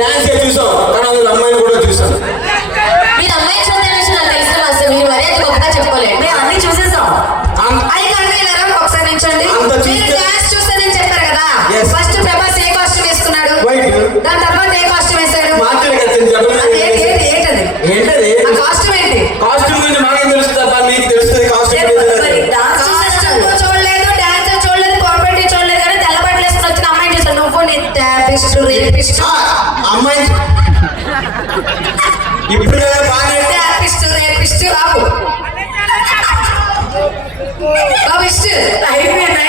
Dance చూసాం, కానీ అందులో అమ్మాయిని కూడా చూసాం. మీరు అమ్మాయి చూసే విషయం నాకు తెలిసిన మాస్టర్, మీరు మరీ అది గొప్పగా చెప్పుకోలేదు. మేము అన్ని చూసేసాం. అది కాదు, ఒకసారి నిల్చోండి. మీరు డాన్స్ చూస్తానని చెప్పారు కదా, Yes. ఫస్ట్ ప్రభాస్ ఏ కాస్ట్యూమ్ వేసుకున్నాడు, వైట్. దాని తర్వాత ఏ కాస్ట్యూమ్ వేసాడు? మార్కెట్ వచ్చింది చెప్పండి. ఏంటది ఏంటది? ఆ కాస్ట్యూమ్ ఏంటి? కాస్ట్యూమ్ గురించి మాకేం తెలుస్తుంది అబ్బా, మీకు తెలుస్తుంది కాస్ట్యూమ్ మరి డాన్స్ కాస్ట్యూమ్ చూడలేదు, డాన్స్ చూడలేదు, కాంపిటీ చూడలేదు, కానీ తెల్ల బట్టలు వేసుకుని వచ్చిన అమ్మాయిని చూసాను. నువ్వు నీ టాపిస్ట్ రేపిస్ట్ అమ్మాయి ఇప్పుడు బాగా టాపిస్ట్ రేపిస్ట్ బాబు బాబు ఇష్ట అయిపోయింది.